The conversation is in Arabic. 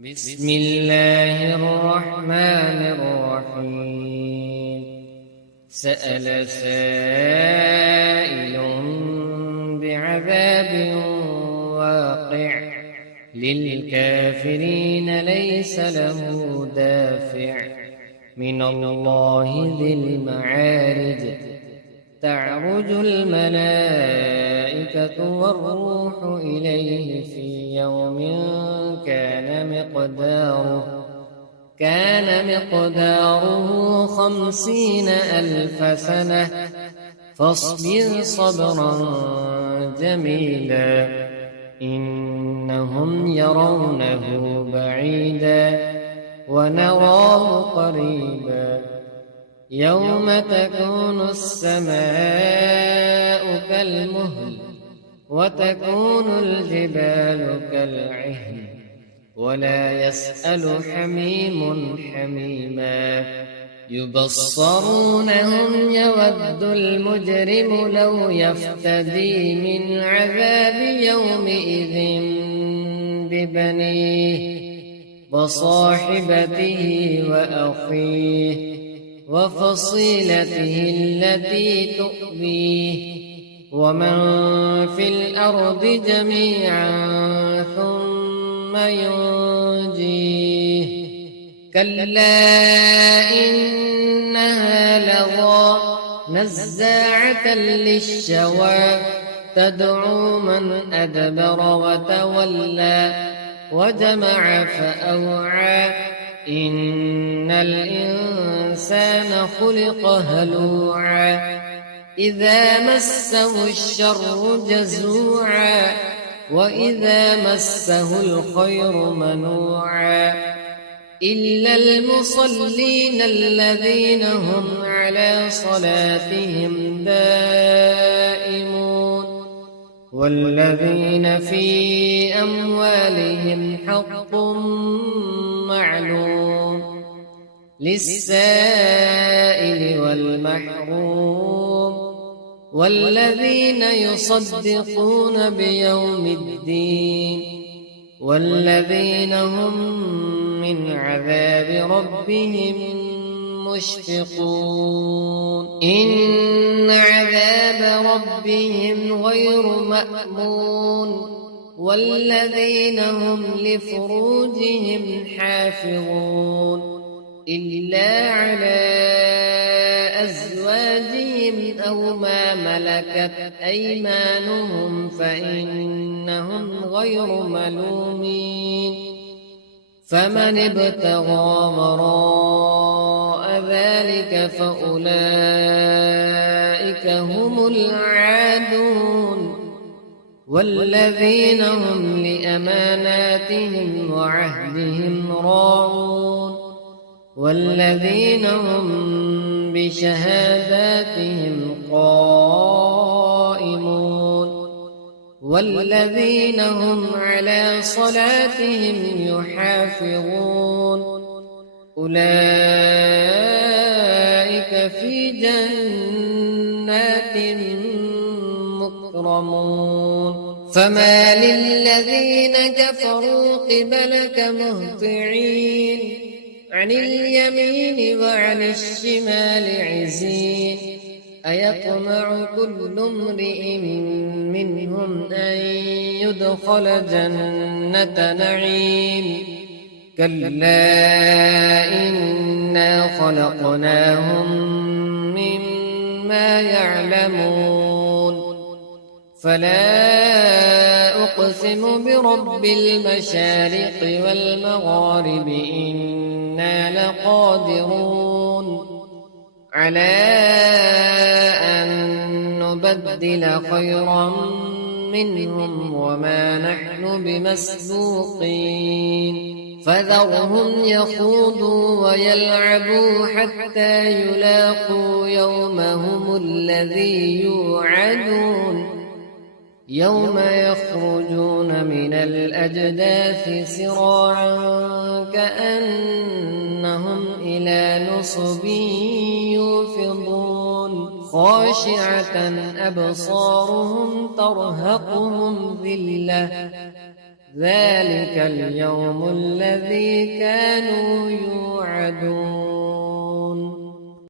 بسم الله الرحمن الرحيم. سأل سائل بعذاب واقع للكافرين ليس له دافع من الله ذي المعارج. تعرج الملائكة والروح إليه في يوم كان مقداره 50,000 سنة فاصبر صبرا جميلا إنهم يرونه بعيدا ونراه قريبا. يوم تكون السماء كالمهل وتكون الجبال كالعهن ولا يسأل حميم حميما. يبصرونهم يود المجرم لو يفتدي من عذاب يومئذ ببنيه وصاحبته وأخيه وفصيلته التي تؤويه ومن في الأرض جميعا ثم ينجيه. كلا إنها لظى نزاعة للشوى تدعو من أدبر وتولى وجمع فأوعى. إن الإنسان خلق هلوعا إذا مسه الشر جزوعا وإذا مسه الخير منوعا. إلا المصلين الذين هم على صلاتهم دائمون والذين في أموالهم حق معلوم للسائل والمحروم والذين يصدقون بيوم الدين والذين هم من عذاب ربهم مشفقون. إن عذاب ربهم غير مأمون والذين هم لفروجهم حافظون إلا على أزواجهم أو ما ملكت أيمانهم فإنهم غير ملومين. فمن ابتغى وراء ذلك فأولئك هم العادون والذين هم لأماناتهم وعهدهم راعون والذين هم بشهاداتهم قائمون والذين هم على صلاتهم يحافظون. أولئك في جنات مكرمون. فما للذين كفروا قبلك مهطعين عن اليمين وعن الشمال عزين. أيطمع كل امرئ منهم أن يدخل جنة نعيم. كلا إنا خلقناهم مما يعلمون. فلا أقسم برب المشارق والمغارب إنا لقادرون على أن نبدل خيرا منهم وما نحن بمسبوقين. فذرهم يخوضوا ويلعبوا حتى يلاقوا يومهم الذي يوعدون يوم يخرجون من الأجداث سراعا كأنهم إلى نصب يوفضون. خاشعة أبصارهم ترهقهم ذلة ذلك اليوم الذي كانوا يوعدون